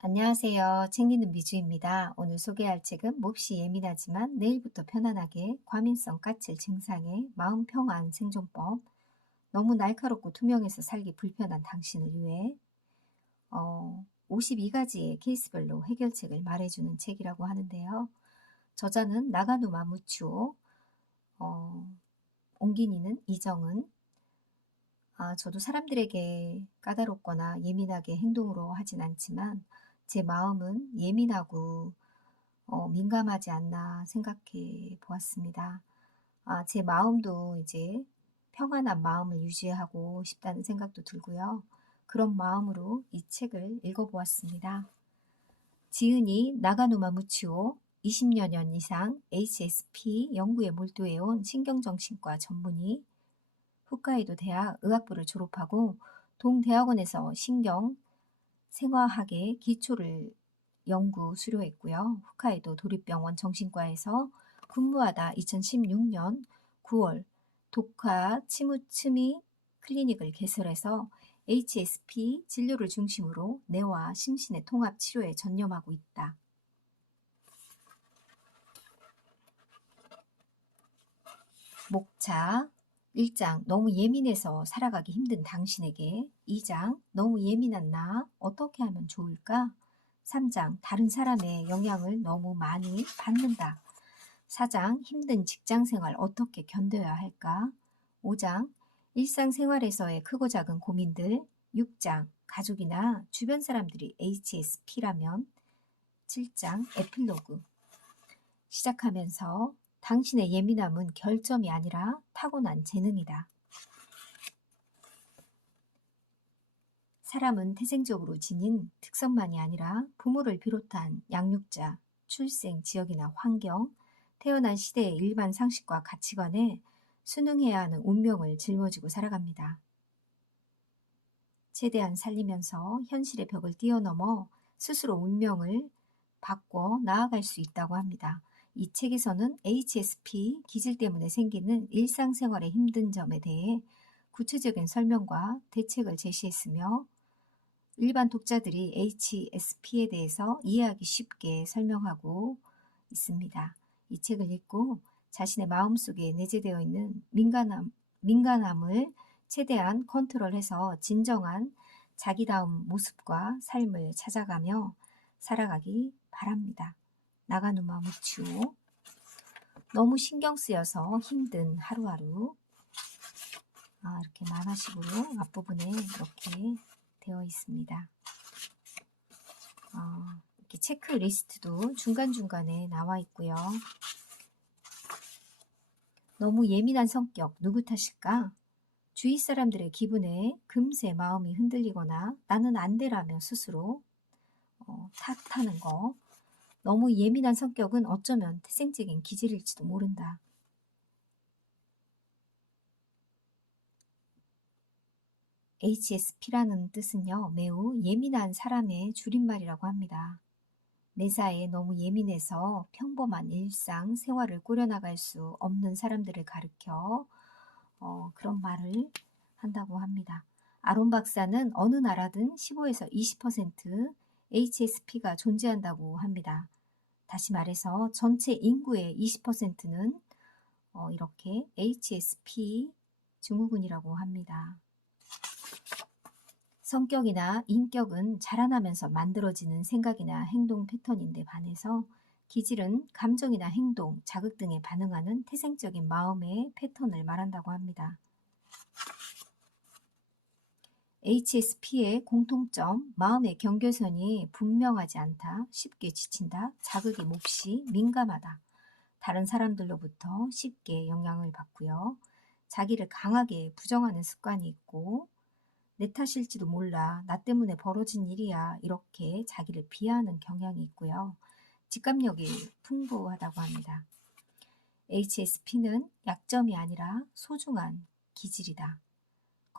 안녕하세요. 책 읽는 미주입니다. 오늘 소개할 책은 몹시 예민하지만 내일부터 편안하게 과민성 까칠 증상의 마음 평안 생존법 너무 날카롭고 투명해서 살기 불편한 당신을 위해 어, 52가지의 케이스별로 해결책을 말해주는 책이라고 하는데요. 저자는 나가누마 무추오, 어, 옹기니는 이정은, 아, 저도 사람들에게 까다롭거나 예민하게 행동으로 하진 않지만 제 마음은 예민하고 어, 민감하지 않나 생각해 보았습니다. 아, 제 마음도 이제 평안한 마음을 유지하고 싶다는 생각도 들고요. 그런 마음으로 이 책을 읽어보았습니다. 지은이 나가누마 무치오 20여 년 이상 HSP 연구에 몰두해온 신경정신과 전문의 홋카이도 대학 의학부를 졸업하고 동대학원에서 신경 생화학의 기초를 연구 수료했고요. 홋카이도 도립병원 정신과에서 근무하다 2016년 9월 독화 치무츠미 클리닉을 개설해서 HSP 진료를 중심으로 뇌와 심신의 통합 치료에 전념하고 있다. 목차 1장 너무 예민해서 살아가기 힘든 당신에게 2장 너무 예민한 나 어떻게 하면 좋을까? 3장 다른 사람의 영향을 너무 많이 받는다. 4장 힘든 직장 생활 어떻게 견뎌야 할까? 5장 일상생활에서의 크고 작은 고민들 6장 가족이나 주변 사람들이 HSP라면 7장 에필로그 시작하면서 당신의 예민함은 결점이 아니라 타고난 재능이다. 사람은 태생적으로 지닌 특성만이 아니라 부모를 비롯한 양육자, 출생 지역이나 환경, 태어난 시대의 일반 상식과 가치관에 순응해야 하는 운명을 짊어지고 살아갑니다. 최대한 살리면서 현실의 벽을 뛰어넘어 스스로 운명을 바꿔 나아갈 수 있다고 합니다. 이 책에서는 HSP 기질 때문에 생기는 일상생활의 힘든 점에 대해 구체적인 설명과 대책을 제시했으며 일반 독자들이 HSP에 대해서 이해하기 쉽게 설명하고 있습니다. 이 책을 읽고 자신의 마음속에 내재되어 있는 민감함, 민감함을 최대한 컨트롤해서 진정한 자기다운 모습과 삶을 찾아가며 살아가기 바랍니다. 나가누마 무치오 너무 신경 쓰여서 힘든 하루하루 아, 이렇게 만화식으로 앞부분에 이렇게 되어 있습니다. 어, 이렇게 체크리스트도 중간중간에 나와 있고요. 너무 예민한 성격 누구 탓일까? 주위 사람들의 기분에 금세 마음이 흔들리거나 나는 안 되라며 스스로 어, 탓하는 거 너무 예민한 성격은 어쩌면 태생적인 기질일지도 모른다. HSP라는 뜻은요, 매우 예민한 사람의 줄임말이라고 합니다. 매사에 너무 예민해서 평범한 일상 생활을 꾸려나갈 수 없는 사람들을 가르켜 어, 그런 말을 한다고 합니다. 아론 박사는 어느 나라든 15에서 20% HSP가 존재한다고 합니다. 다시 말해서 전체 인구의 20%는 어, 이렇게 HSP 증후군이라고 합니다. 성격이나 인격은 자라나면서 만들어지는 생각이나 행동 패턴인데 반해서 기질은 감정이나 행동, 자극 등에 반응하는 태생적인 마음의 패턴을 말한다고 합니다. HSP의 공통점, 마음의 경계선이 분명하지 않다, 쉽게 지친다, 자극이 몹시 민감하다, 다른 사람들로부터 쉽게 영향을 받고요. 자기를 강하게 부정하는 습관이 있고 내 탓일지도 몰라, 나 때문에 벌어진 일이야 이렇게 자기를 비하하는 경향이 있고요. 직감력이 풍부하다고 합니다. HSP는 약점이 아니라 소중한 기질이다.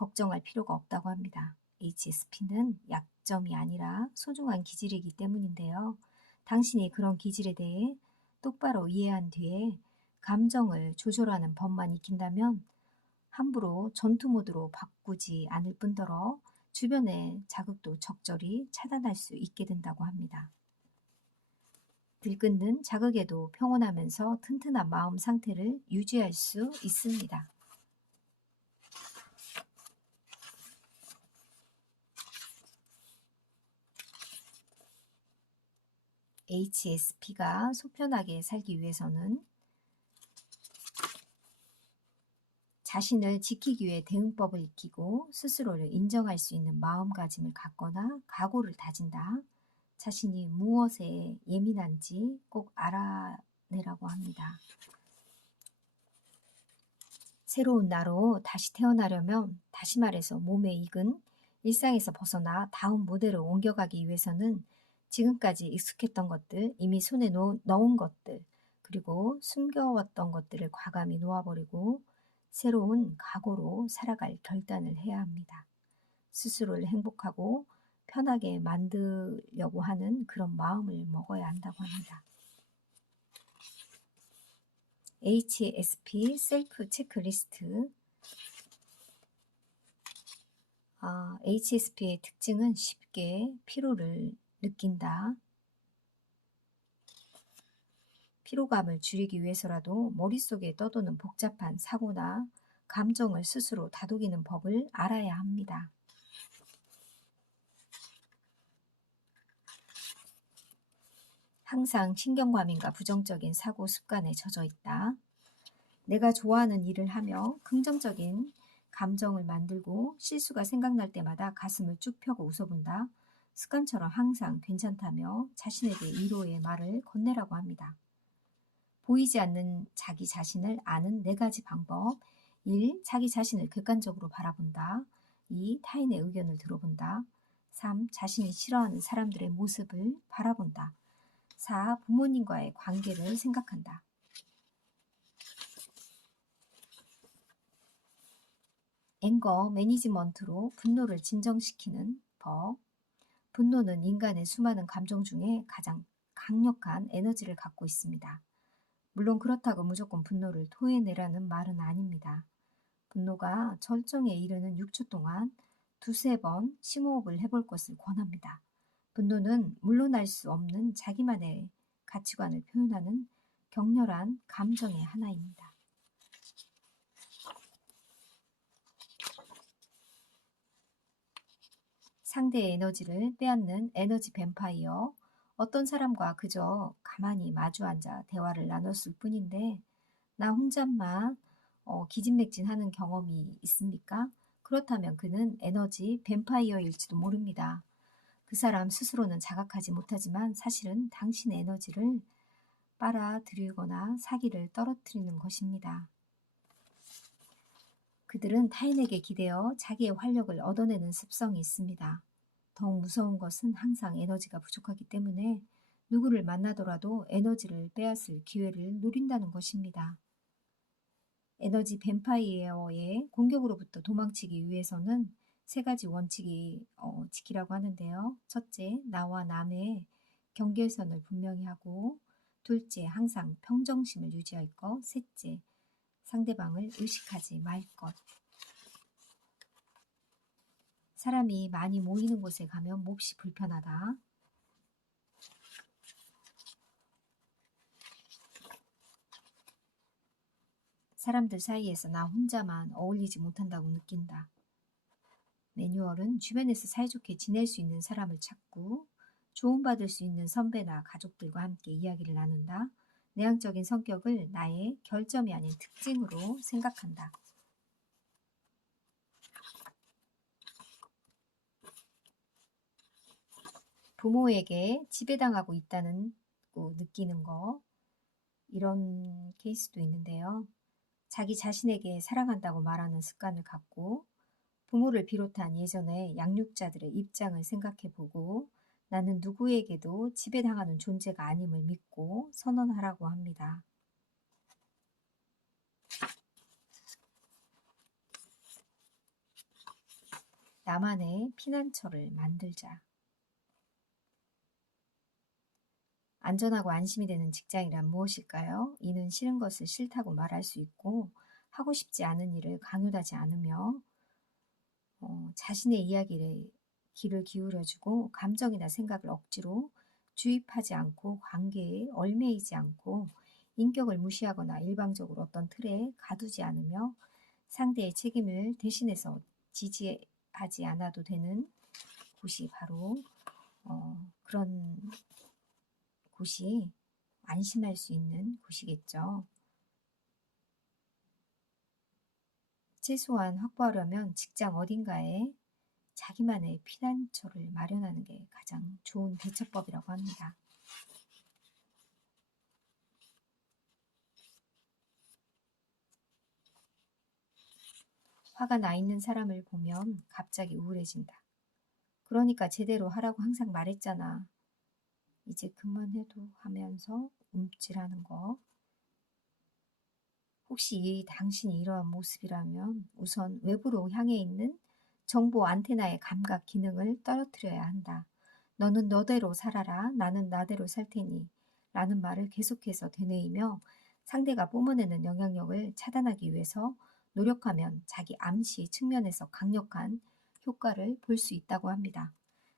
걱정할 필요가 없다고 합니다. HSP는 약점이 아니라 소중한 기질이기 때문인데요. 당신이 그런 기질에 대해 똑바로 이해한 뒤에 감정을 조절하는 법만 익힌다면 함부로 전투 모드로 바꾸지 않을 뿐더러 주변의 자극도 적절히 차단할 수 있게 된다고 합니다. 들끓는 자극에도 평온하면서 튼튼한 마음 상태를 유지할 수 있습니다. HSP가 소편하게 살기 위해서는 자신을 지키기 위해 대응법을 익히고 스스로를 인정할 수 있는 마음가짐을 갖거나 각오를 다진다. 자신이 무엇에 예민한지 꼭 알아내라고 합니다. 새로운 나로 다시 태어나려면 다시 말해서 몸에 익은 일상에서 벗어나 다음 무대로 옮겨가기 위해서는 지금까지 익숙했던 것들, 이미 손에 넣은 것들, 그리고 숨겨왔던 것들을 과감히 놓아버리고 새로운 각오로 살아갈 결단을 해야 합니다. 스스로를 행복하고 편하게 만들려고 하는 그런 마음을 먹어야 한다고 합니다. HSP 셀프 체크리스트 아, HSP의 특징은 쉽게 피로를 느낀다. 피로감을 줄이기 위해서라도 머릿속에 떠도는 복잡한 사고나 감정을 스스로 다독이는 법을 알아야 합니다. 항상 신경과민과 부정적인 사고 습관에 젖어 있다. 내가 좋아하는 일을 하며 긍정적인 감정을 만들고 실수가 생각날 때마다 가슴을 쭉 펴고 웃어본다. 습관처럼 항상 괜찮다며 자신에게 위로의 말을 건네라고 합니다. 보이지 않는 자기 자신을 아는 네 가지 방법. 1. 자기 자신을 객관적으로 바라본다. 2. 타인의 의견을 들어본다. 3. 자신이 싫어하는 사람들의 모습을 바라본다. 4. 부모님과의 관계를 생각한다. 앵거 매니지먼트로 분노를 진정시키는 법. 분노는 인간의 수많은 감정 중에 가장 강력한 에너지를 갖고 있습니다. 물론 그렇다고 무조건 분노를 토해내라는 말은 아닙니다. 분노가 절정에 이르는 6초 동안 두세 번 심호흡을 해볼 것을 권합니다. 분노는 물러날 수 없는 자기만의 가치관을 표현하는 격렬한 감정의 하나입니다. 상대의 에너지를 빼앗는 에너지 뱀파이어 어떤 사람과 그저 가만히 마주 앉아 대화를 나눴을 뿐인데 나 혼자만 어, 기진맥진하는 경험이 있습니까? 그렇다면 그는 에너지 뱀파이어일지도 모릅니다. 그 사람 스스로는 자각하지 못하지만 사실은 당신의 에너지를 빨아들이거나 사기를 떨어뜨리는 것입니다. 그들은 타인에게 기대어 자기의 활력을 얻어내는 습성이 있습니다. 더욱 무서운 것은 항상 에너지가 부족하기 때문에 누구를 만나더라도 에너지를 빼앗을 기회를 노린다는 것입니다. 에너지 뱀파이어의 공격으로부터 도망치기 위해서는 세 가지 원칙이 어, 지키라고 하는데요. 첫째, 나와 남의 경계선을 분명히 하고 둘째, 항상 평정심을 유지할 것 셋째, 상대방을 의식하지 말 것. 사람이 많이 모이는 곳에 가면 몹시 불편하다. 사람들 사이에서 나 혼자만 어울리지 못한다고 느낀다. 매뉴얼은 주변에서 사이좋게 지낼 수 있는 사람을 찾고 조언받을 수 있는 선배나 가족들과 함께 이야기를 나눈다. 내향적인 성격을 나의 결점이 아닌 특징으로 생각한다. 부모에게 지배당하고 있다는 느끼는 거 이런 케이스도 있는데요. 자기 자신에게 사랑한다고 말하는 습관을 갖고 부모를 비롯한 예전의 양육자들의 입장을 생각해 보고 나는 누구에게도 지배당하는 존재가 아님을 믿고 선언하라고 합니다. 나만의 피난처를 만들자. 안전하고 안심이 되는 직장이란 무엇일까요? 이는 싫은 것을 싫다고 말할 수 있고 하고 싶지 않은 일을 강요하지 않으며 어, 자신의 이야기를 귀를 기울여주고 감정이나 생각을 억지로 주입하지 않고 관계에 얽매이지 않고 인격을 무시하거나 일방적으로 어떤 틀에 가두지 않으며 상대의 책임을 대신해서 지지하지 않아도 되는 곳이 바로 어, 그런 곳이 안심할 수 있는 곳이겠죠. 최소한 확보하려면 직장 어딘가에 자기만의 피난처를 마련하는 게 가장 좋은 대처법이라고 합니다. 화가 나 있는 사람을 보면 갑자기 우울해진다. 그러니까 제대로 하라고 항상 말했잖아. 이제 그만해도 하면서 움찔하는 거. 혹시 이 당신이 이러한 모습이라면 우선 외부로 향해 있는 정보 안테나의 감각 기능을 떨어뜨려야 한다. 너는 너대로 살아라. 나는 나대로 살 테니. 라는 말을 계속해서 되뇌이며 상대가 뿜어내는 영향력을 차단하기 위해서 노력하면 자기 암시 측면에서 강력한 효과를 볼 수 있다고 합니다.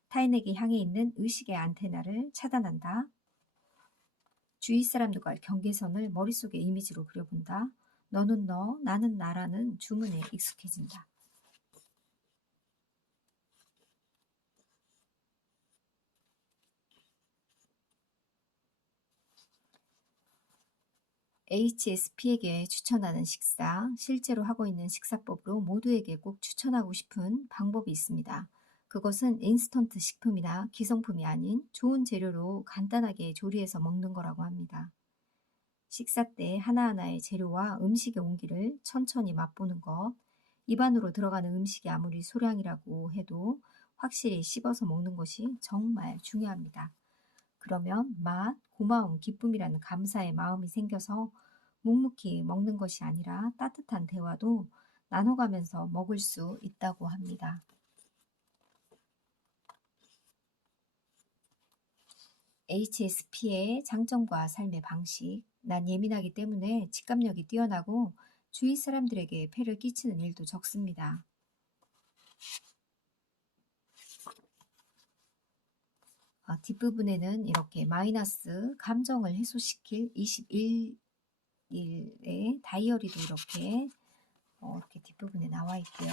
타인에게 향해 있는 의식의 안테나를 차단한다. 주위 사람들과 경계선을 머릿속에 이미지로 그려본다. 너는 너, 나는 나라는 주문에 익숙해진다. HSP에게 추천하는 식사, 실제로 하고 있는 식사법으로 모두에게 꼭 추천하고 싶은 방법이 있습니다. 그것은 인스턴트 식품이나 기성품이 아닌 좋은 재료로 간단하게 조리해서 먹는 거라고 합니다. 식사 때 하나하나의 재료와 음식의 온기를 천천히 맛보는 것, 입안으로 들어가는 음식이 아무리 소량이라고 해도 확실히 씹어서 먹는 것이 정말 중요합니다. 그러면 맛, 고마움, 기쁨이라는 감사의 마음이 생겨서 묵묵히 먹는 것이 아니라 따뜻한 대화도 나눠가면서 먹을 수 있다고 합니다. HSP의 장점과 삶의 방식. 난 예민하기 때문에 직감력이 뛰어나고 주위 사람들에게 폐를 끼치는 일도 적습니다. 어, 뒷부분에는 이렇게 마이너스 감정을 해소시킬 21 일의 다이어리도 이렇게 어, 이렇게 뒷부분에 나와 있고요.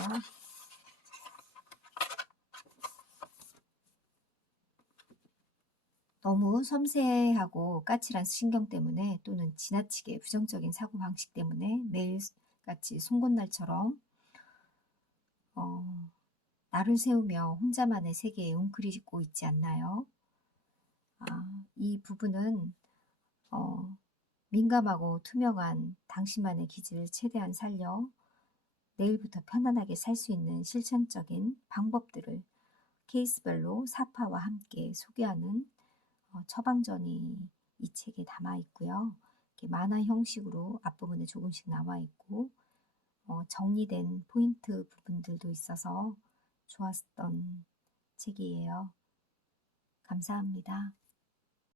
너무 섬세하고 까칠한 신경 때문에 또는 지나치게 부정적인 사고 방식 때문에 매일같이 송곳날처럼 어, 나를 세우며 혼자만의 세계에 웅크리고 있지 않나요? 아, 이 부분은 어, 민감하고 투명한 당신만의 기질을 최대한 살려 내일부터 편안하게 살 수 있는 실천적인 방법들을 케이스별로 사파와 함께 소개하는 어, 처방전이 이 책에 담아 있고요. 만화 형식으로 앞부분에 조금씩 나와 있고 어, 정리된 포인트 부분들도 있어서 좋았던 책이에요. 감사합니다.